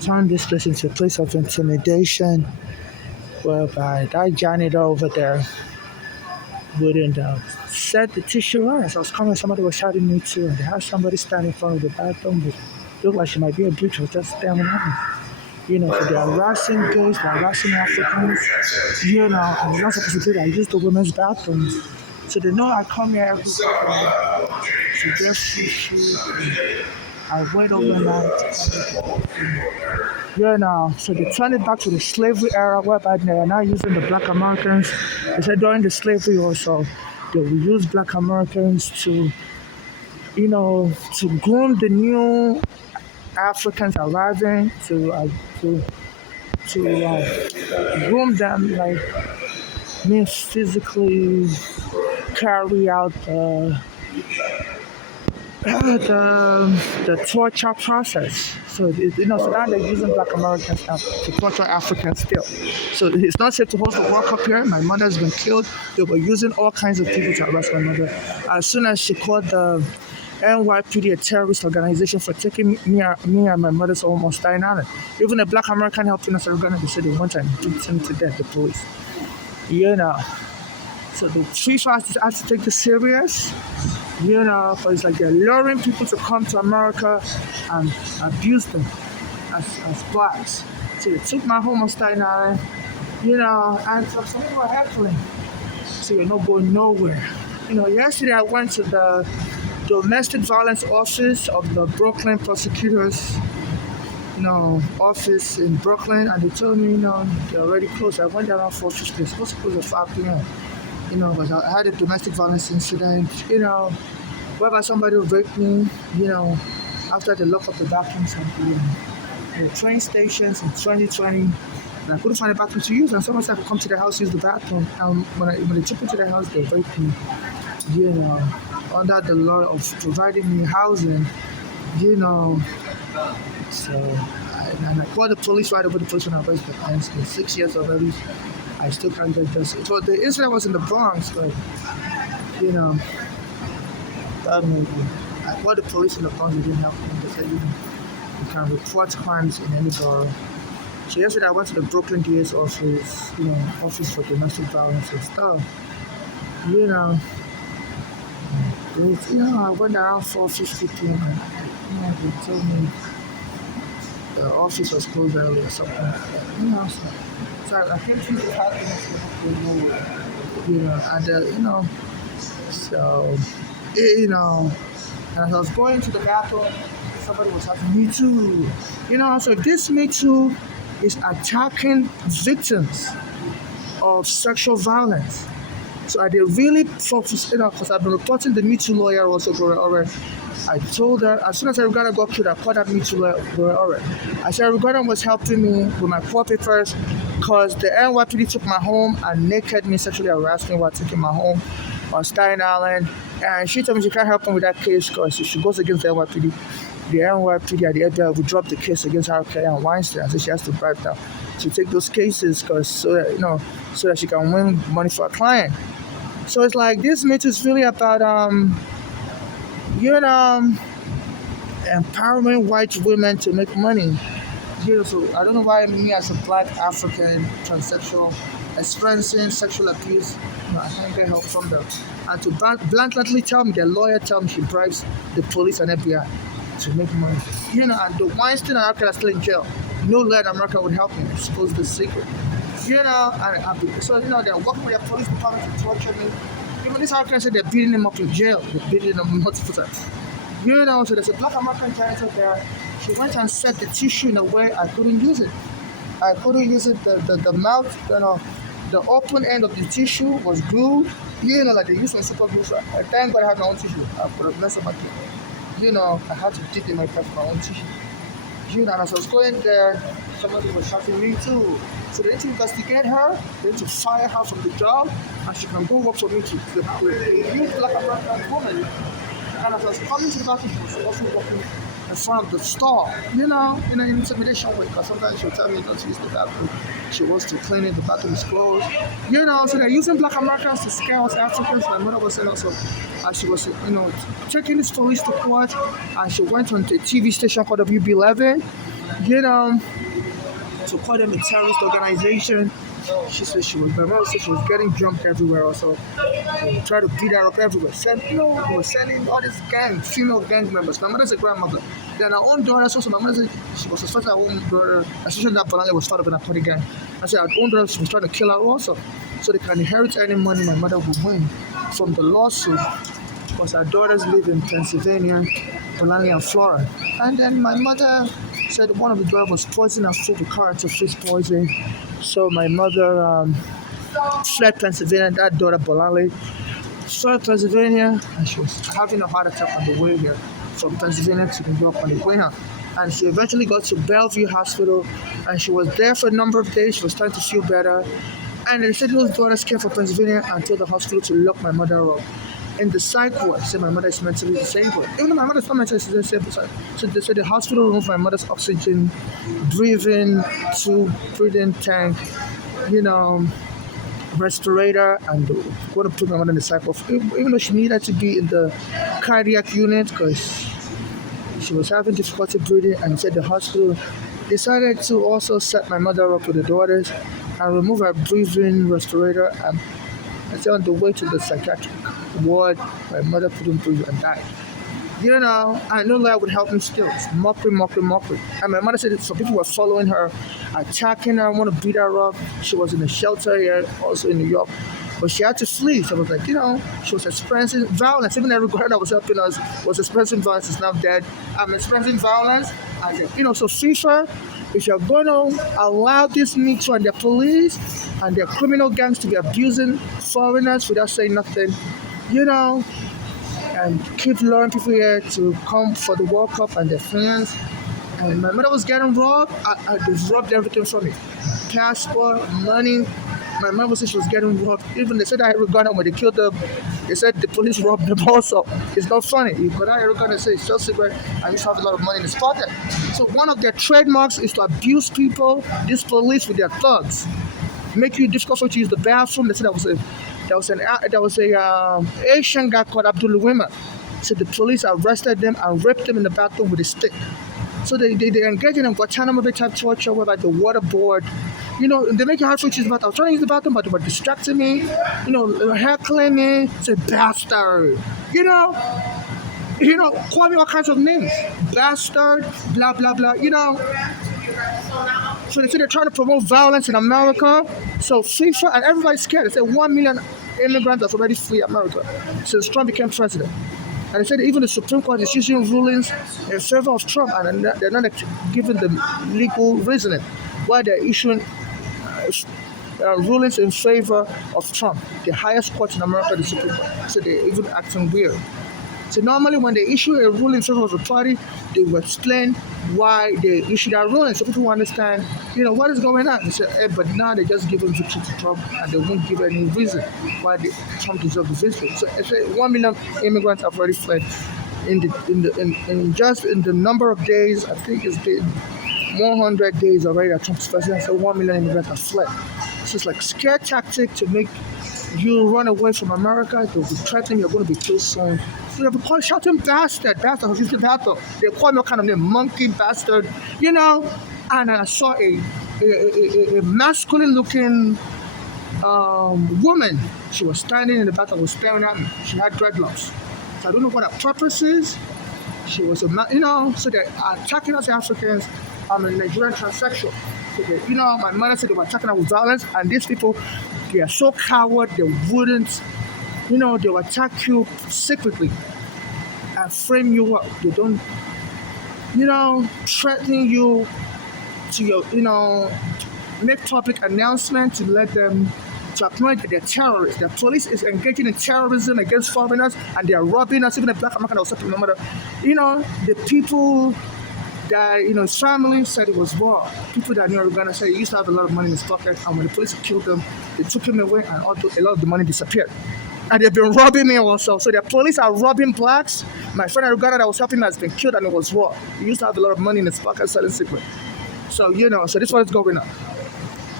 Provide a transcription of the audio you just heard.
turn this place into a place of intimidation, whereby that janitor over there wouldn't set the tissue right. As I was coming, somebody was shouting me too, and they had somebody standing in front of the bathroom, but looked like she might be a bitch, was just staring at me. So they're harassing gays, they're harassing Africans, and you're not supposed to do that. Use the women's bathrooms. So they know I come here every week to get free shit. I wait overnight. So they turn it back to the slavery era whereby they are now using the black Americans. They said during the slavery also, they will use black Americans to groom the new Africans arriving to groom them, like means physically carry out the torture process. So now they're using black Americans now to torture Africans still. So it's not safe to host a World Cup here. My mother's been killed. They were using all kinds of people to arrest my mother. As soon as she called the NYPD a terrorist organization for taking me and my mother's home on Staten Island. Even a black American helping us in Uganda, they said they went and beat him to death, the police. So the chief has to take this serious, because it's like they're luring people to come to America and abuse them as blacks. So they took my home on Staten Island, and some people were heckling. So you're not going nowhere. Yesterday I went to the domestic violence office of the Brooklyn prosecutors, office in Brooklyn, and they told me, they're already closed. I went there around 4:50. They're supposed to close at 5 p.m. But I had a domestic violence incident, whereby somebody raped me, after they locked up the bathrooms and the train stations in 2020. And I couldn't find a bathroom to use, and someone said I could come to the house, use the bathroom. And when they took me to the house, they raped me, under the law of providing me housing, So, I called the police right over the police when I raised the fence. In 6 years already, I still can't get justice. So the incident was in the Bronx, but, I called the police in the Bronx, they didn't help me. They said you can report crimes in any borough. So yesterday I went to the Brooklyn DA's office, office for domestic violence and stuff. I went around 4:50 p.m. They told me the office was closed early or something like that. So I came to the happiness, and as I was going to the bathroom, somebody was asking me too. So this Me Too is attacking victims of sexual violence. So are they really focused, because I've been reporting the Me Too lawyer also, Gloria Oren. I told her, as soon as Uganda got killed, I called that Me Too lawyer, Gloria Oren. I said Uganda was helping me with my court papers because the NYPD took my home and naked me, sexually harassed me while taking my home on Staten Island. And she told me she can't help me with that case because she goes against the NYPD. The NYPD at the FBI will drop the case against R. Kelly and Weinstein. So she has to bribe them to take those cases so that she can win money for a client. So it's like this Me Too is really about empowering white women to make money. So I don't know why me as a black African transsexual experiencing sexual abuse, I can't get help from them. And to bluntly tell me, their lawyer tell me she bribes the police and FBI to make money. And the Weinstein and R. Kelly are still in jail. No lawyer in America would help me. It's supposed to be secret. They're working with their police department to torture me. Even this African said they're beating him up in jail. They're beating him multiple times. So there's a black American janitor there. She went and set the tissue in a way I couldn't use it. I couldn't use it. The mouth, the open end of the tissue was glued. Like they used some super glue. So thank God I have my own tissue. I could have messed up my thing. I had to dig in my own tissue. And as I was going there, somebody was shouting Me Too. So they need to investigate her, they need to fire her from the job, and she can go work for Me Too. The youth black American woman. And as I was coming to the bathroom, she was also walking in front of the store, in an intimidation way, because sometimes she'll tell me not to use the bathroom. She wants to clean it, the bathroom is closed. So they're using black Americans to scare us Africans. My mother was saying also, she was, taking this police to court, and she went on the TV station called WB11. You know, to call them a terrorist organization. My mom said she was getting drunk everywhere also. Try to beat her up everywhere. We were sending all these female gang members. My mother's a grandmother. Then our own daughter, so my mother said she was suspecting her own daughter, especially that Balale was started up in a party gang. I said our own daughter, she was trying to kill her also. So they can inherit any money my mother would win from the lawsuit because our daughters live in Pennsylvania, Balale and Florida. And then my mother said one of the drivers was poisoning her food with character fish poison. So my mother fled Pennsylvania, that daughter Bolale fled Pennsylvania, and she was having a heart attack on the way here from Pennsylvania to New York on the way here. And she eventually got to Bellevue Hospital, and she was there for a number of days. She was starting to feel better. And they said those daughters came from Pennsylvania and told the hospital to lock my mother up. In the psych ward, said my mother is mentally disabled. Even though my mother's not mentally disabled, so they said the hospital removed my mother's oxygen, breathing tube, breathing tank, you know, respirator, and going to put my mother in the psych ward. Even though she needed to be in the cardiac unit because she was having difficulty breathing, and they said the hospital decided to also set my mother up with the daughters and remove her breathing respirator. And so on the way to the psychiatric ward, my mother couldn't breathe and died. You know, I know that would help me still. It's mockery, mockery, mockery. And my mother said that some people were following her, attacking her, want to beat her up. She was in a shelter here, also in New York. But she had to flee. So I was like, she was experiencing violence. Even every girl that was helping us was experiencing violence, is now dead. I'm experiencing violence. And, so FIFA, if you're going to allow this mix and their police and their criminal gangs to be abusing foreigners without saying nothing, and keep luring people here to come for the World Cup and their fans. And my mother was getting robbed. They robbed everything from me. Passport, money. My mother said she was getting robbed. Even they said I had gun when they killed them. They said the police robbed them also. It's not funny. You could have gun and say it's just secret and you have a lot of money in his pocket. So one of their trademarks is to abuse people, this police with their thugs. Make you difficult for you to use the bathroom. They said there was a Asian guy called Abdul Wima. So the police arrested them and raped them in the bathroom with a stick. So they engage in a Guantanamo Bay type torture whereby the waterboard, they make it hard for you to use the bathroom. I was trying to use the bathroom, but they were distracting me, heckling me, say bastard, call me all kinds of names, bastard, blah, blah, blah, So they say they're trying to promote violence in America. So FIFA and everybody's scared. They say 1 million immigrants have already fled America since Trump became president. And they said even the Supreme Court is issuing rulings in favor of Trump, and they're not giving them legal reasoning why they're issuing rulings in favor of Trump. The highest court in America, the Supreme Court. So they're even acting weird. So normally when they issue a ruling in favor of a party, they will explain why they issued that ruling so people will understand, what is going on. They say, but now they just give them victory to Trump and they won't give any reason why Trump deserves the victory. So if 1 million immigrants have already fled in just in the number of days, I think it's been 100 days already that Trump's president, so 1 million immigrants have fled. So it's like scare tactic to make you run away from America. They'll be threatening you're going to be killed soon. They'll be shouting bastard, they call me all kind of name, monkey, bastard, And I saw a masculine looking woman. She was standing in the bathroom, was staring at me. She had dreadlocks. So I don't know what her purpose is. She was so they're attacking us Africans. I'm a Nigerian transsexual. So my mother said they were attacking us with violence, and these people, they are so coward, they wouldn't, they will attack you secretly and frame you up. They don't, threaten you to make public announcement to let them to acknowledge that they're terrorists. The police is engaging in terrorism against foreigners, and they are robbing us. Even the black American that was helping my mother. The people that his family said it was wrong. People that knew Uganda said he used to have a lot of money in his pocket, and when the police killed him, they took him away, and a lot of the money disappeared. And they've been robbing me also. So the police are robbing blacks. My friend in Uganda that was helping me has been killed, and it was raw. He used to have a lot of money in his pocket selling secret. So so this is what is going on.